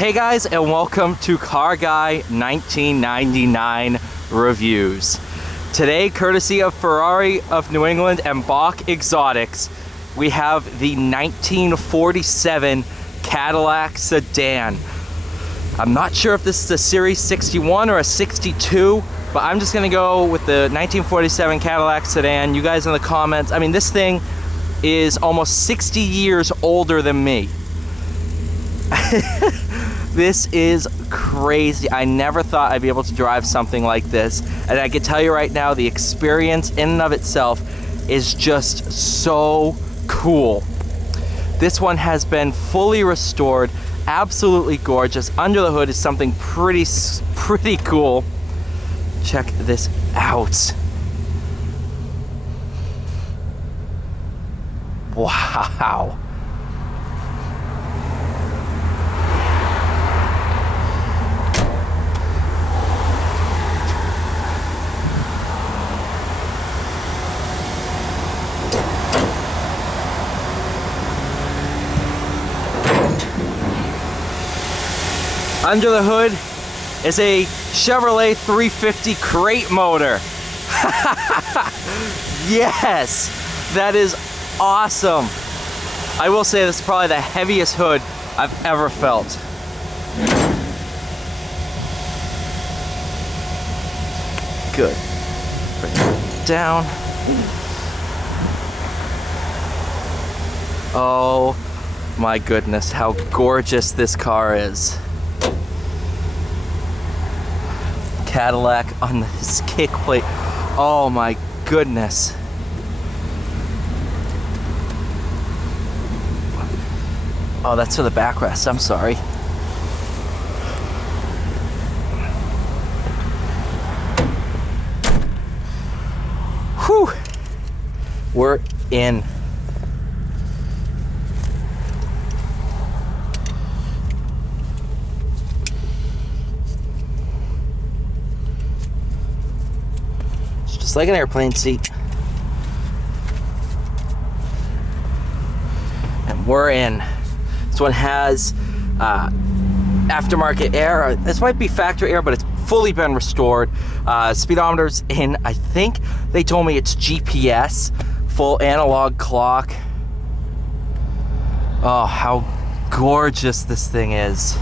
Hey guys, and welcome to Car Guy 1999 Reviews. Today, courtesy of Ferrari of New England and Boch Exotics, we have the 1947 Cadillac Sedan. I'm not sure if this is a Series 61 or a 62, but I'm just gonna go with the 1947 Cadillac Sedan. You guys in the comments, I mean, this thing is almost 60 years older than me. This is crazy. I never thought I'd be able to drive something like this. And I can tell you right now, the experience in and of itself is just so cool. This one has been fully restored, absolutely gorgeous. Under the hood is something pretty cool. Check this out. Wow. Under the hood is a Chevrolet 350 crate motor. Yes, that is awesome. I will say this is probably the heaviest hood I've ever felt. Good. Bring it down. Oh my goodness, how gorgeous this car is. Cadillac on this kick plate. Oh my goodness. Oh, that's for the backrest. I'm sorry. Whew. We're in. Just like an airplane seat. And we're in. This one has aftermarket air. This might be factory air, but it's fully been restored. Speedometer's in. I think they told me it's GPS, full analog clock. Oh, how gorgeous this thing is.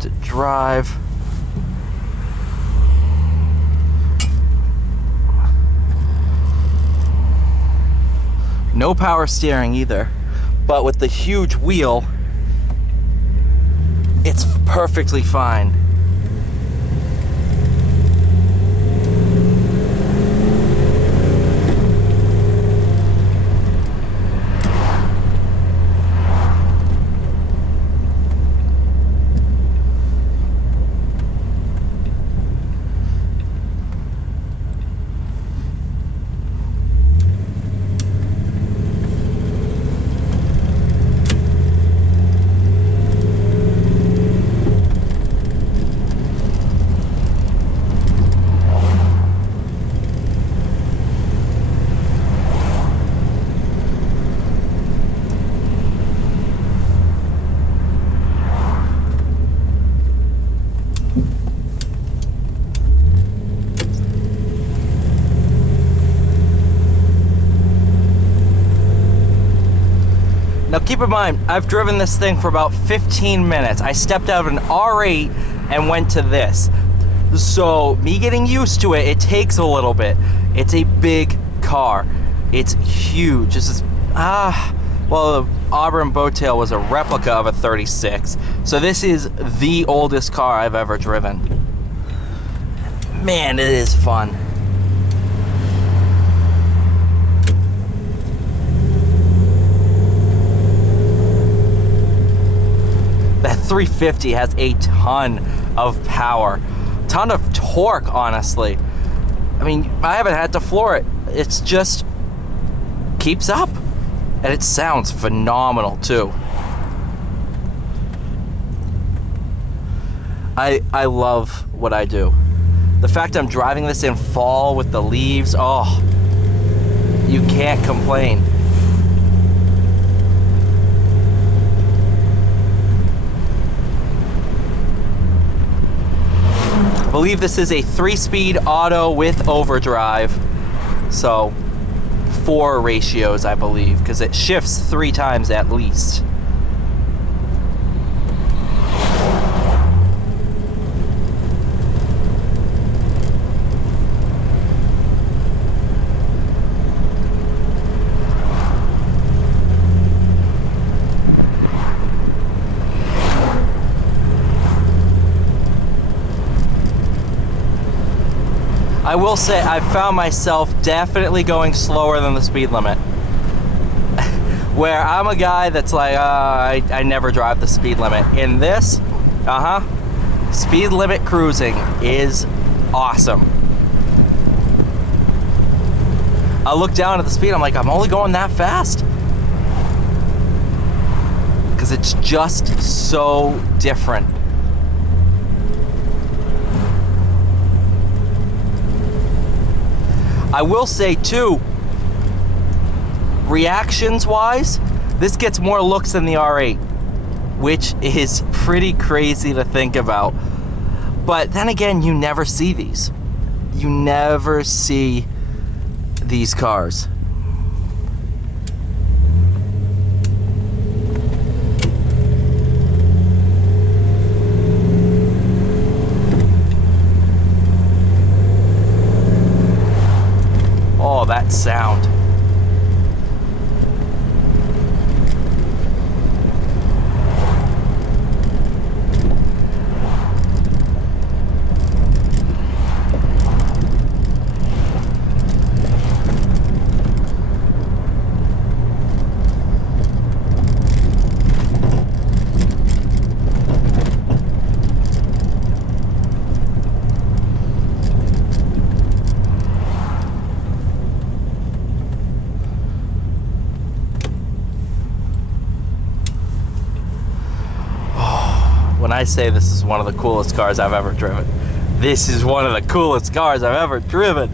To drive. No power steering either, but with the huge wheel, it's perfectly fine. Now keep in mind, I've driven this thing for about 15 minutes. I stepped out of an R8 and went to this. So me getting used to it, it takes a little bit. It's a big car. It's huge. This is, well, the Auburn Bowtail was a replica of a 36. So this is the oldest car I've ever driven. Man, it is fun. That 350 has a ton of power, ton of torque, honestly. I mean, I haven't had to floor it. It's just keeps up, and it sounds phenomenal too. I love what I do. The fact I'm driving this in fall with the leaves, oh, you can't complain. believe this is a 3-speed auto with overdrive. So 4 ratios, I believe, because it shifts 3 times at least. I will say I found myself definitely going slower than the speed limit. Where I'm a guy that's like, I never drive the speed limit. In this, speed limit cruising is awesome. I look down at the speed, I'm like, I'm only going that fast? Because it's just so different. I will say too, reactions wise, this gets more looks than the R8, which is pretty crazy to think about. But then again, you never see these. You never see these cars. Oh, that sound. When I say this is one of the coolest cars I've ever driven, this is one of the coolest cars I've ever driven.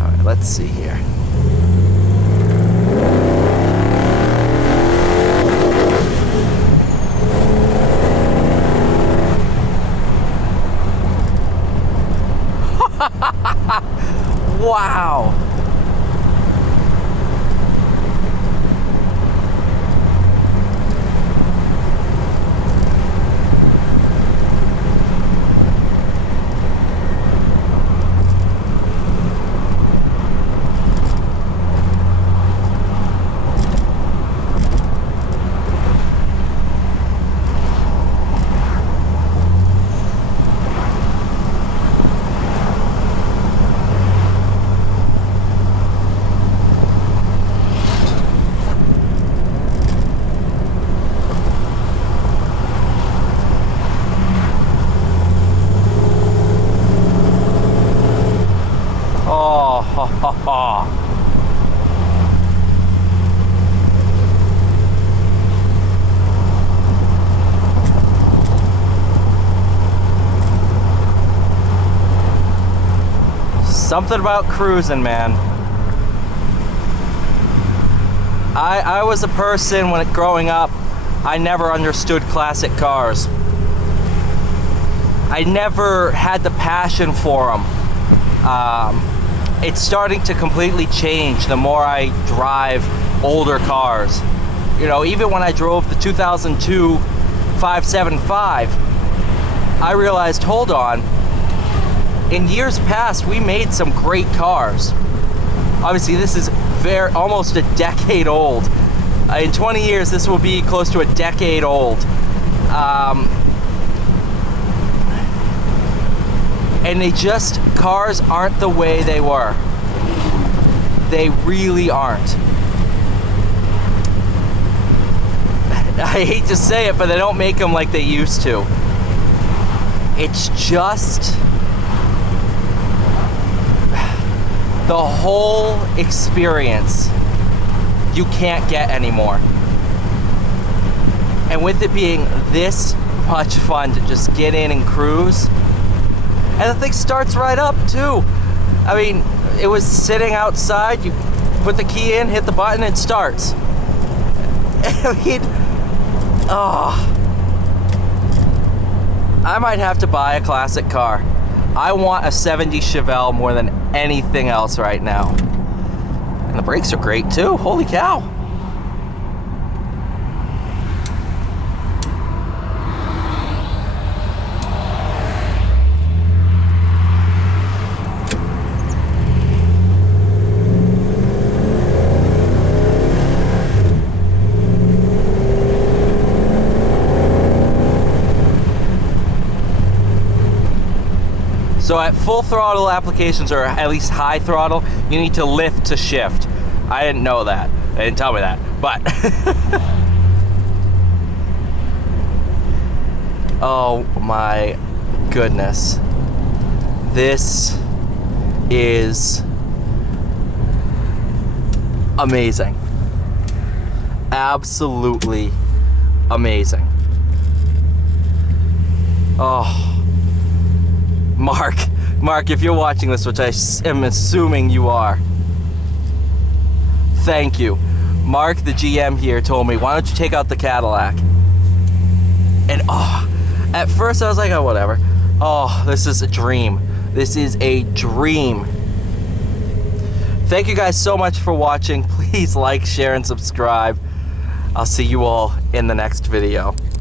All right, let's see here. Wow. Something about cruising, man. I was a person when growing up, I never understood classic cars. I never had the passion for them. It's starting to completely change the more I drive older cars. You know, even when I drove the 2002 575, I realized, hold on, in years past we made some great cars. Obviously this is almost a decade old. In 20 years this will be close to a decade old. And cars aren't the way they were. They really aren't. I hate to say it, but they don't make them like they used to. It's just the whole experience you can't get anymore. And with it being this much fun to just get in and cruise, and the thing starts right up too. I mean, it was sitting outside, you put the key in, hit the button, it starts. I mean, Oh, I might have to buy a classic car. I want a 70 Chevelle more than anything else right now. And the brakes are great too, holy cow. So at full throttle applications, or at least high throttle, you need to lift to shift. I didn't know that. They didn't tell me that, but. Oh my goodness. This is amazing. Absolutely amazing. Oh. Mark, if you're watching this, which I am assuming you are, thank you. Mark, the GM here, told me, why don't you take out the Cadillac? And at first I was like, oh, whatever. Oh, this is a dream. This is a dream. Thank you guys so much for watching. Please like, share, and subscribe. I'll see you all in the next video.